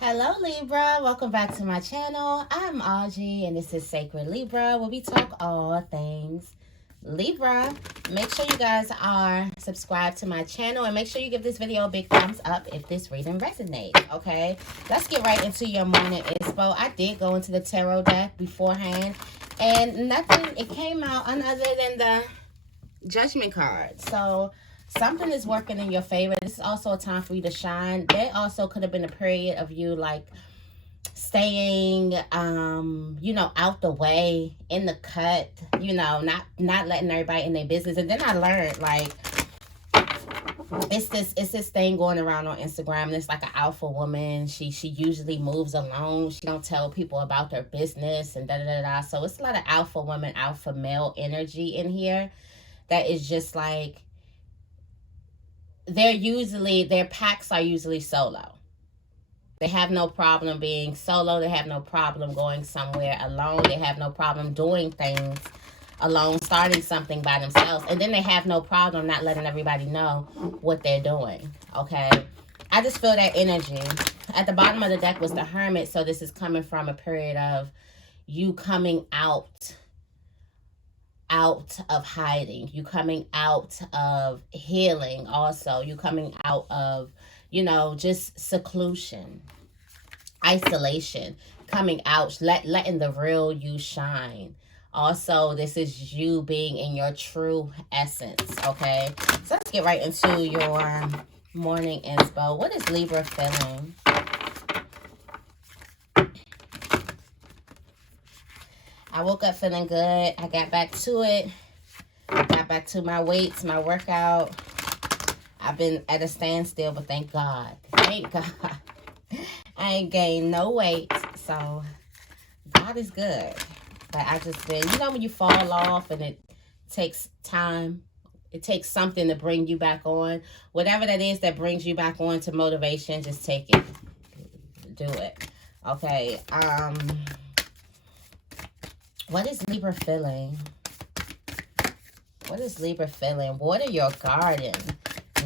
Hello Libra, welcome back to my channel. I'm Auji and this is Sacred Libra where we talk all things Libra. Make sure you guys are subscribed to my channel and make sure you give this video a big thumbs up if this reading resonates, okay? Let's get right into your morning inspo. I did go into the tarot deck beforehand and nothing, it came out none other than the Judgment card. So something is working in your favor. This is also a time for you to shine. There also could have been a period of you like staying out the way, in the cut, not letting everybody in their business. And then I learned like it's this thing going around on Instagram. It's like an alpha woman. She usually moves alone. She don't tell people about their business and da da da da. So it's a lot of alpha woman, alpha male energy in here. That is just like their packs are usually solo. They have no problem being solo. They have no problem going somewhere alone. They have no problem doing things alone, starting something by themselves. And then they have no problem not letting everybody know what they're doing, okay? I just feel that energy. At the bottom of the deck was the Hermit, so this is coming from a period of you coming out of hiding, you coming out of healing, also you coming out of just seclusion, isolation, coming out, letting the real you shine. Also, this is you being in your true essence, okay? So let's get right into your morning inspo. What is Libra feeling? I woke up feeling good. I got back to it. Got back to my weights, my workout. I've been at a standstill, but thank God. Thank God. I ain't gained no weight, so God is good. But I just been, when you fall off and it takes time, it takes something to bring you back on. Whatever that is that brings you back on to motivation, just take it. Do it. Okay. What is Libra feeling? What is Libra feeling? Water your garden.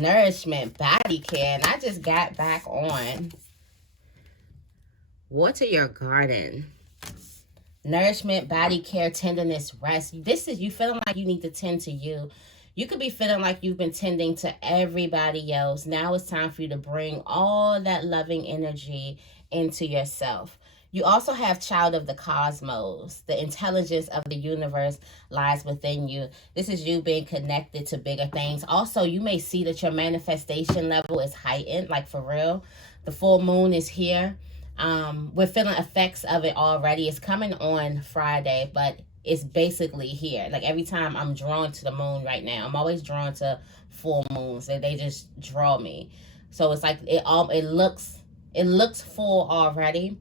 Nourishment, body care. And I just got back on. Water your garden. Nourishment, body care, tenderness, rest. This is you feeling like you need to tend to you. You could be feeling like you've been tending to everybody else. Now it's time for you to bring all that loving energy into yourself. You also have child of the cosmos. The intelligence of the universe lies within you. This is you being connected to bigger things. Also, you may see that your manifestation level is heightened, like for real. The full moon is here. We're feeling effects of it already. It's coming on Friday, but it's basically here. Like every time I'm drawn to the moon right now, I'm always drawn to full moons. They just draw me. So it's like it looks full already.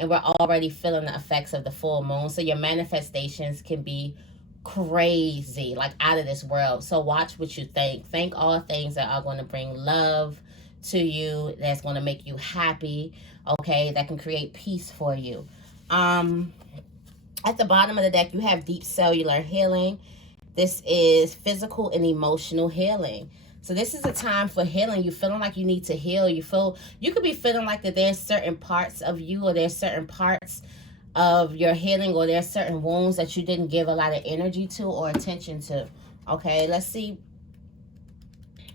And we're already feeling the effects of the full moon. So your manifestations can be crazy, like out of this world. So watch what you think. Think all things that are going to bring love to you, that's going to make you happy, okay, that can create peace for you. At the bottom of the deck, you have deep cellular healing. This is physical and emotional healing. So this is a time for healing. You feeling like you need to heal. You could be feeling like that there's certain parts of you, or there's certain parts of your healing, or there's certain wounds that you didn't give a lot of energy to or attention to. Okay, let's see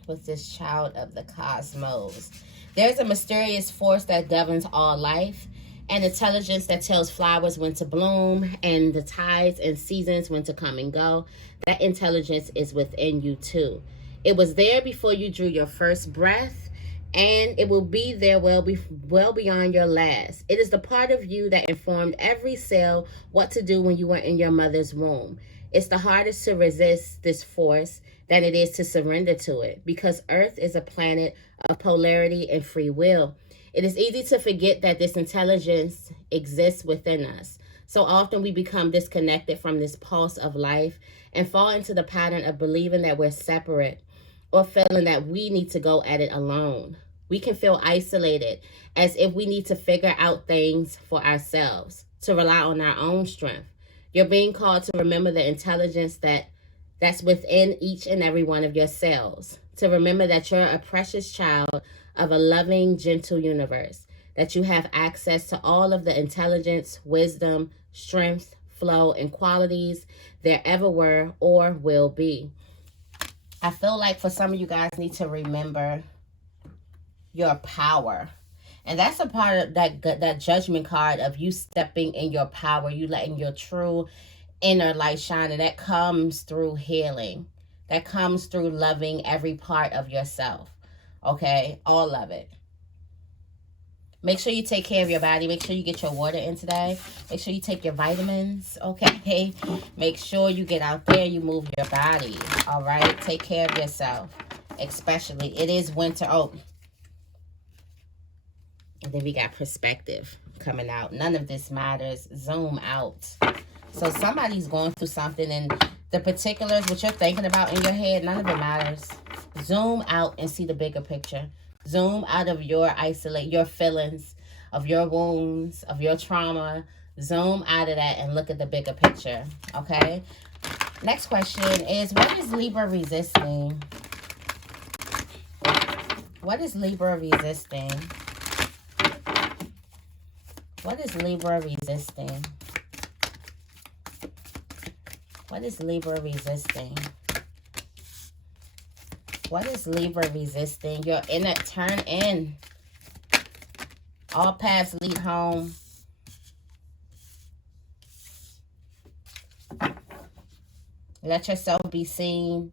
what's this child of the cosmos. There's a mysterious force that governs all life, and intelligence that tells flowers when to bloom and the tides and seasons when to come and go. That intelligence is within you too. It was there before you drew your first breath, and it will be there well beyond your last. It is the part of you that informed every cell what to do when you were in your mother's womb. It's the hardest to resist this force than it is to surrender to it, because Earth is a planet of polarity and free will. It is easy to forget that this intelligence exists within us. So often we become disconnected from this pulse of life and fall into the pattern of believing that we're separate, or feeling that we need to go at it alone. We can feel isolated, as if we need to figure out things for ourselves, to rely on our own strength. You're being called to remember the intelligence that's within each and every one of your cells, to remember that you're a precious child of a loving, gentle universe. that you have access to all of the intelligence, wisdom, strength, flow, and qualities there ever were or will be. I feel like for some of you guys need to remember your power. And that's a part of that judgment card of you stepping in your power, you letting your true inner light shine. And that comes through healing. That comes through loving every part of yourself. Okay? All of it. Make sure you take care of your body. Make sure you get your water in today. Make sure you take your vitamins. Okay? Make sure you get out there. You move your body. All right? Take care of yourself. Especially. It is winter. Oh. And then we got perspective coming out. None of this matters. Zoom out. So somebody's going through something, and the particulars, what you're thinking about in your head, none of it matters. Zoom out and see the bigger picture. Zoom out of your your feelings, of your wounds, of your trauma. Zoom out of that and look at the bigger picture. Okay? Next question is, what is Libra resisting? What is Libra resisting? What is Libra resisting? What is Libra resisting? What is Libra resisting? You're in it. Turn in. All paths lead home. Let yourself be seen.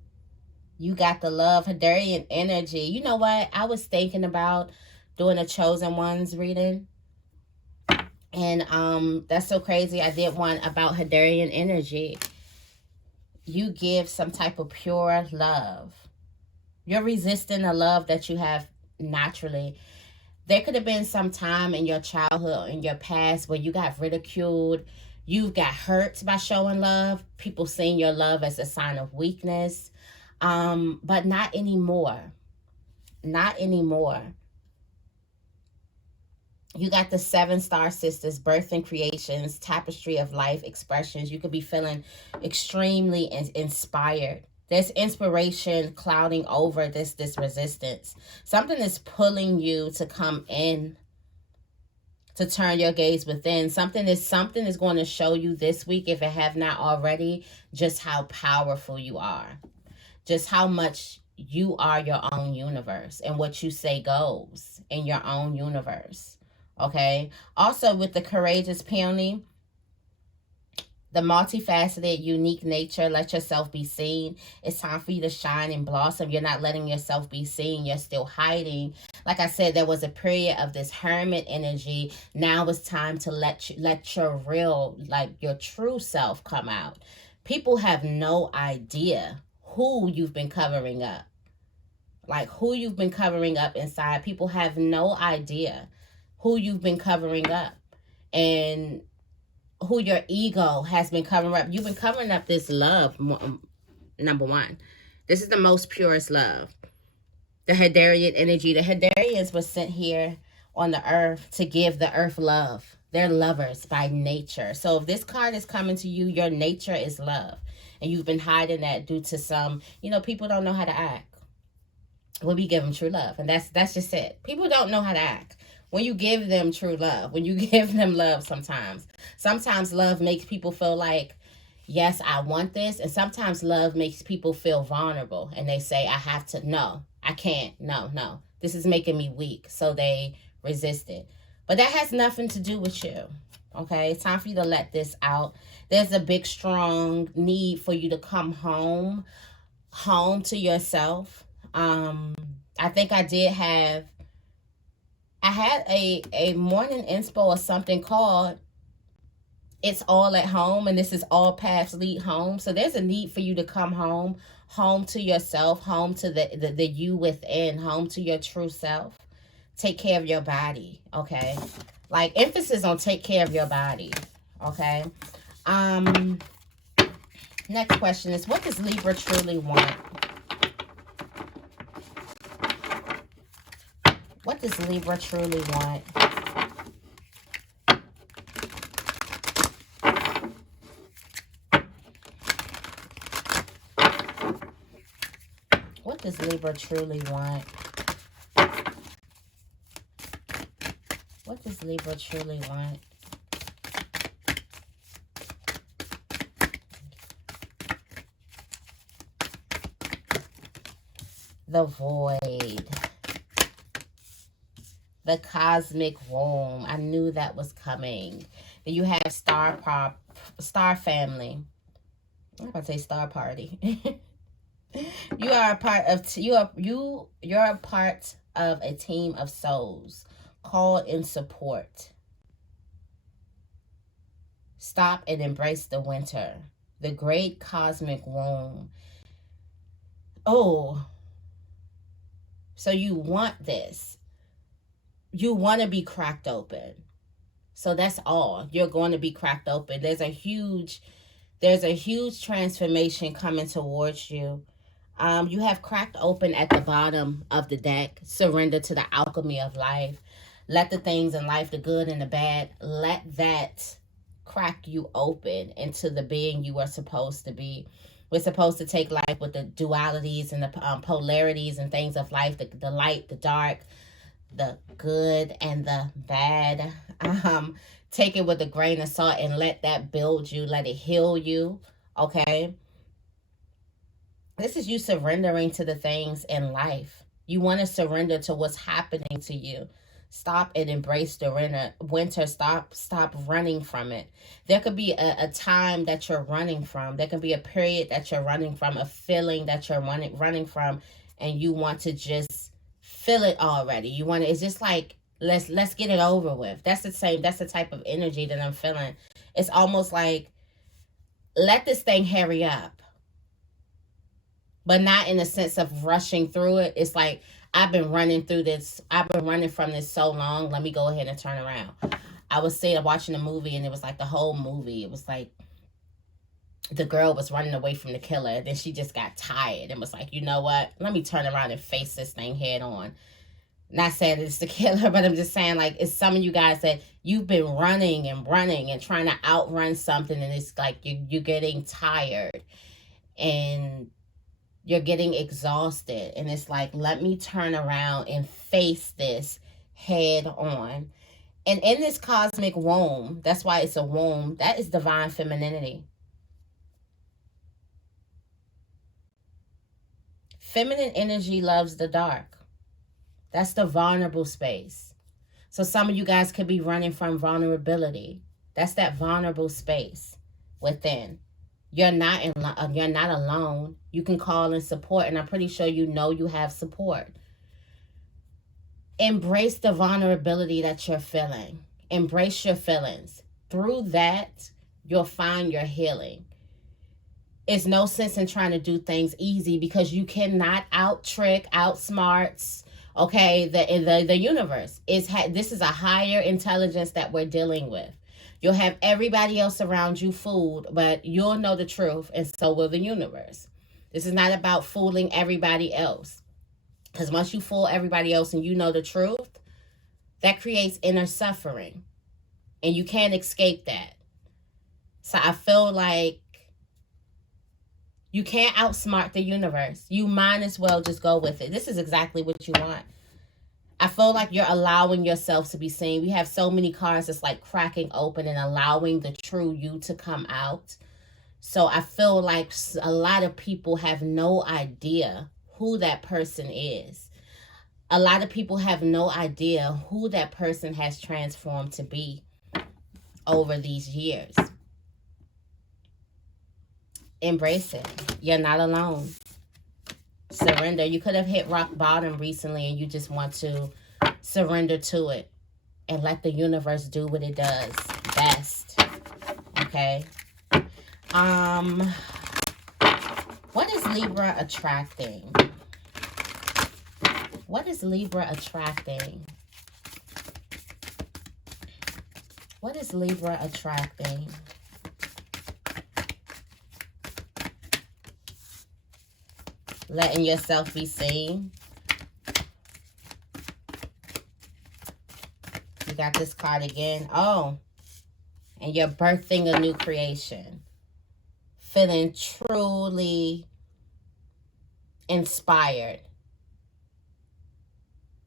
You got the love, Hadarian energy. You know what? I was thinking about doing a Chosen Ones reading. And that's so crazy. I did one about Hadarian energy. You give some type of pure love. You're resisting the love that you have naturally. There could have been some time in your childhood, in your past, where you got ridiculed. You got hurt by showing love. People seeing your love as a sign of weakness. But not anymore. Not anymore. You got the 7-star sisters, birth and creations, tapestry of life expressions. You could be feeling extremely inspired. There's inspiration clouding over this resistance. Something is pulling you to come in, to turn your gaze within. Something is going to show you this week, if it have not already, just how powerful you are. Just how much you are your own universe, and what you say goes in your own universe. Okay. Also, with the courageous peony, the multifaceted, unique nature, let yourself be seen. It's time for you to shine and blossom. You're not letting yourself be seen. You're still hiding. Like I said, there was a period of this hermit energy. Now it's time to let your real, like your true self come out. People have no idea who you've been covering up. Like who you've been covering up inside. People have no idea who you've been covering up, and who your ego has been covering up. You've been covering up this love, number one. This is the most purest love. The Hadarian energy. The Hadarians were sent here on the earth to give the earth love. They're lovers by nature. So if this card is coming to you, your nature is love. And you've been hiding that due to some, people don't know how to act. When we give them true love. And that's just it. People don't know how to act. When you give them true love, when you give them love sometimes love makes people feel like, yes, I want this. And sometimes love makes people feel vulnerable. And they say, I have to, no, I can't, no. This is making me weak. So they resist it. But that has nothing to do with you. Okay, it's time for you to let this out. There's a big, strong need for you to come home to yourself. I think I had a morning inspo or something called It's All at Home, and this is All Paths Lead Home. So there's a need for you to come home to yourself, home to the you within, home to your true self. Take care of your body, okay? Like emphasis on take care of your body, okay? Next question is, what does Libra truly want? What does Libra truly want? What does Libra truly want? What does Libra truly want? The void. The cosmic womb. I knew that was coming. You have star family. I'm about to say star party. You are a part of you're a part of a team of souls called in support. Stop and embrace the winter. The great cosmic womb. Oh, so you want this. You want to be cracked open. So that's all. You're going to be cracked open. There's a huge transformation coming towards you. You have cracked open at the bottom of the deck. Surrender to the alchemy of life. Let the things in life, the good and the bad, let that crack you open into the being you are supposed to be. We're supposed to take life with the dualities and the polarities and things of life, the light, the dark, the good and the bad. Take it with a grain of salt and let that build you. Let it heal you. Okay? This is you surrendering to the things in life. You want to surrender to what's happening to you. Stop and embrace the winter. Stop running from it. There could be a time that you're running from. There could be a period that you're running from, a feeling that you're running from, and you want to just feel it already. You want to, it's just like, let's get it over with. That's the type of energy that I'm feeling. It's almost like, let this thing hurry up. But not in the sense of rushing through it. It's like, I've been running through this. I've been running from this so long. Let me go ahead and turn around. I was watching a movie, and it was like the whole movie. It was like the girl was running away from the killer. Then she just got tired and was like, you know what? Let me turn around and face this thing head on. Not saying it's the killer, but I'm just saying, like, it's some of you guys that you've been running and trying to outrun something, and it's like you're getting tired and you're getting exhausted, and it's like, let me turn around and face this head on. And in this cosmic womb, that's why it's a womb, that is divine femininity. Feminine energy loves the dark. That's the vulnerable space. So some of you guys could be running from vulnerability. That's that vulnerable space within. You're not alone. You can call in support, and I'm pretty sure you know you have support. Embrace the vulnerability that you're feeling. Embrace your feelings. Through that, you'll find your healing. It's no sense in trying to do things easy, because you cannot outsmart, okay, the universe. This is a higher intelligence that we're dealing with. You'll have everybody else around you fooled, but you'll know the truth, and so will the universe. This is not about fooling everybody else. Because once you fool everybody else and you know the truth, that creates inner suffering. And you can't escape that. So I feel like you can't outsmart the universe. You might as well just go with it. This is exactly what you want. I feel like you're allowing yourself to be seen. We have so many cards that's like cracking open and allowing the true you to come out. So I feel like a lot of people have no idea who that person is. A lot of people have no idea who that person has transformed to be over these years. Embrace it. You're not alone. Surrender. You could have hit rock bottom recently, and you just want to surrender to it and let the universe do what it does best. Okay. What is Libra attracting? What is Libra attracting? What is Libra attracting? Letting yourself be seen. You got this card again. Oh, and you're birthing a new creation. Feeling truly inspired.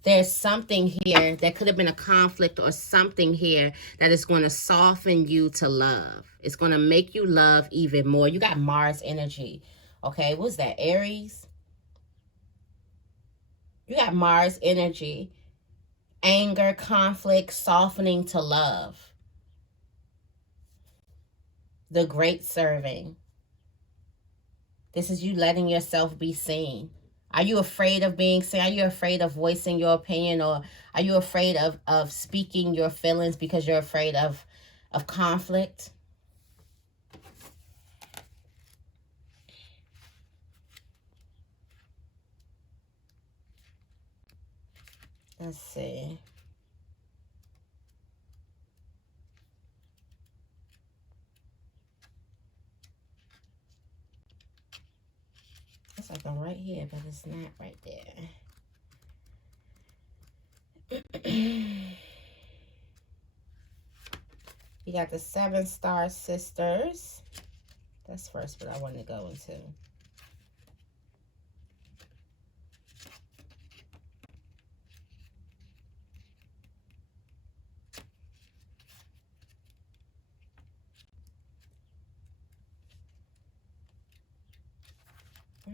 There's something here that could have been a conflict or something here that is going to soften you to love. It's going to make you love even more. You got Mars energy. Okay, what's that? Aries? You got Mars energy. Anger, conflict, softening to love. The great serving. This is you letting yourself be seen. Are you afraid of being seen? Are you afraid of voicing your opinion? Or are you afraid of speaking your feelings because you're afraid of conflict? Let's see. It's like I'm right here, but it's not right there. You got the 7-star sisters. That's first what I want to go into.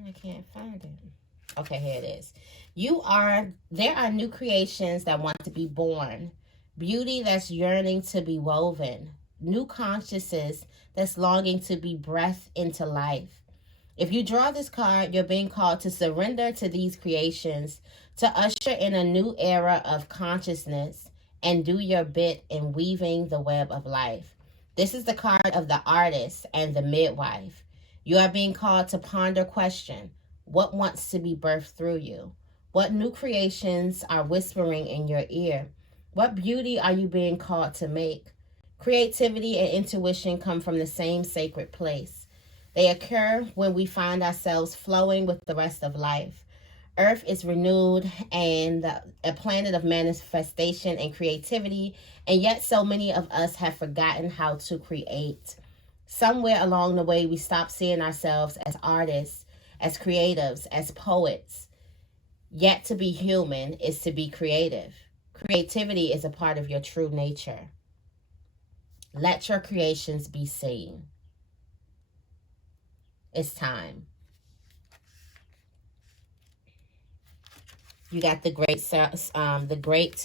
I can't find it. Okay, here it is. There are new creations that want to be born. Beauty that's yearning to be woven. New consciousness that's longing to be breathed into life. If you draw this card, you're being called to surrender to these creations, to usher in a new era of consciousness, and do your bit in weaving the web of life. This is the card of the artist and the midwife. You are being called to ponder question. What wants to be birthed through you? What new creations are whispering in your ear? What beauty are you being called to make? Creativity and intuition come from the same sacred place. They occur when we find ourselves flowing with the rest of life. Earth is renewed and a planet of manifestation and creativity, and yet so many of us have forgotten how to create. Somewhere along the way, we stop seeing ourselves as artists, as creatives, as poets. Yet to be human is to be creative. Creativity is a part of your true nature. Let your creations be seen. It's time. You got the great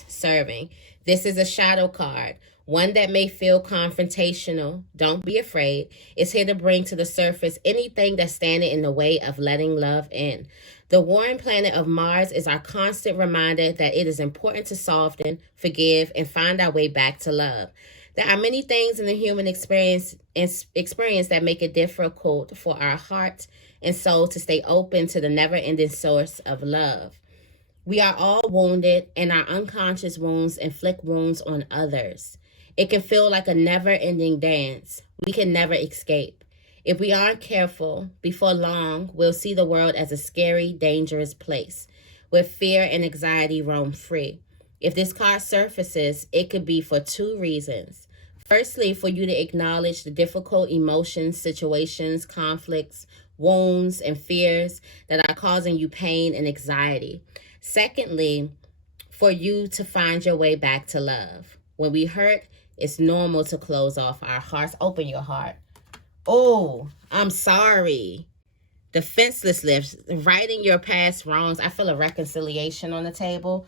serving. This is a shadow card, one that may feel confrontational. Don't be afraid. It's here to bring to the surface anything that's standing in the way of letting love in. The warring planet of Mars is our constant reminder that it is important to soften, forgive, and find our way back to love. There are many things in the human experience that make it difficult for our heart and soul to stay open to the never-ending source of love. We are all wounded, and our unconscious wounds inflict wounds on others. It can feel like a never-ending dance. We can never escape. If we aren't careful, before long, we'll see the world as a scary, dangerous place where fear and anxiety roam free. If this card surfaces, it could be for 2 reasons. Firstly, for you to acknowledge the difficult emotions, situations, conflicts, wounds, and fears that are causing you pain and anxiety. Secondly, for you to find your way back to love. When we hurt, it's normal to close off our hearts. Open your heart. Oh, I'm sorry. Defenseless lips, righting your past wrongs. I feel a reconciliation on the table.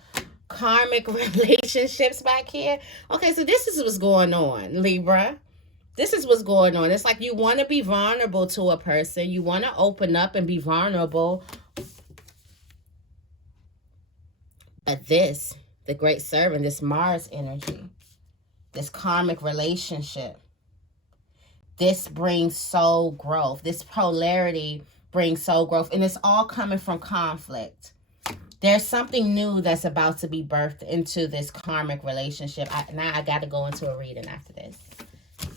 Karmic relationships back here. Okay, so this is what's going on, Libra. This is what's going on. It's like you want to be vulnerable to a person. You want to open up and be vulnerable. But this, the great servant, this Mars energy, this karmic relationship, this brings soul growth. This polarity brings soul growth. And it's all coming from conflict. There's something new that's about to be birthed into this karmic relationship. Now I got to go into a reading after this.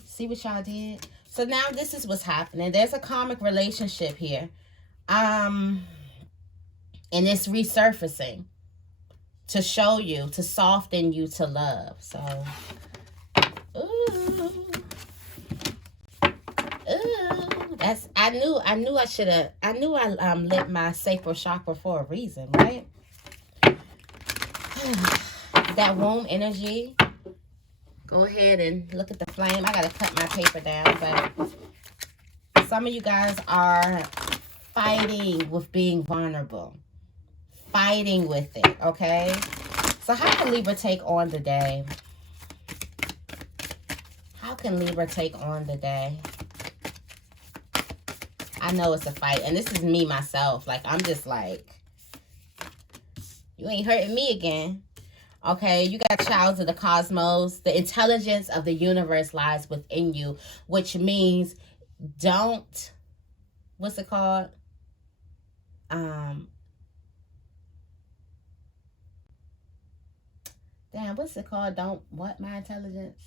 See what y'all did? So now this is what's happening. There's a karmic relationship here. And it's resurfacing to show you, to soften you to love. So, ooh, I lit my sacral chakra for a reason, right? That womb energy. Go ahead and look at the flame. I got to cut my paper down, but some of you guys are fighting with being vulnerable. Fighting with it, okay? So how can Libra take on the day? How can Libra take on the day? I know it's a fight, and this is me, myself. Like, I'm just like, you ain't hurting me again. Okay, you got child of the cosmos. The intelligence of the universe lies within you, which means don't, what's it called? Damn, what's it called? Don't, what, my intelligence?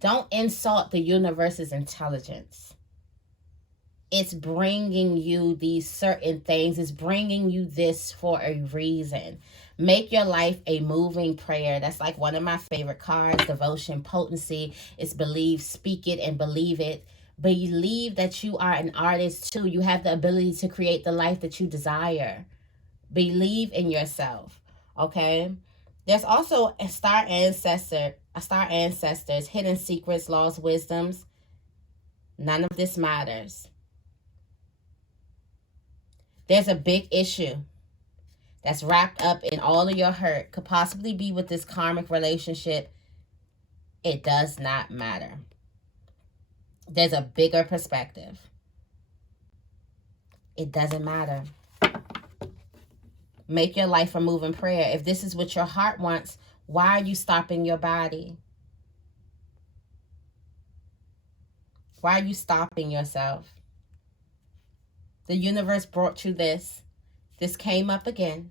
Don't insult the universe's intelligence. It's bringing you these certain things. It's bringing you this for a reason. Make your life a moving prayer. That's like one of my favorite cards. Devotion, potency. It's believe, speak it, and believe it. Believe that you are an artist too. You have the ability to create the life that you desire. Believe in yourself. Okay? There's also a star ancestors, hidden secrets, lost wisdoms. None of this matters. There's a big issue that's wrapped up in all of your hurt. Could possibly be with this karmic relationship. It does not matter. There's a bigger perspective. It doesn't matter. Make your life a moving prayer. If this is what your heart wants, why are you stopping your body? Why are you stopping yourself? The universe brought you this. This came up again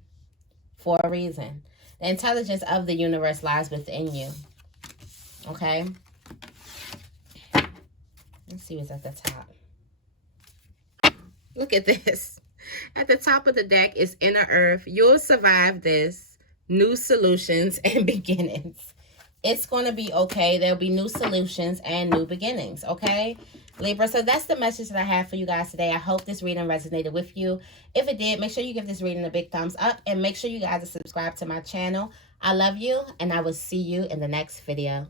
for a reason. The intelligence of the universe lies within you. Okay? Let's see what's at the top. Look at this. At the top of the deck is Inner Earth. You'll survive this. New solutions and beginnings. It's going to be okay. There'll be new solutions and new beginnings, okay, Libra? So that's the message that I have for you guys today. I hope this reading resonated with you. If it did, make sure you give this reading a big thumbs up. And make sure you guys are subscribed to my channel. I love you, and I will see you in the next video.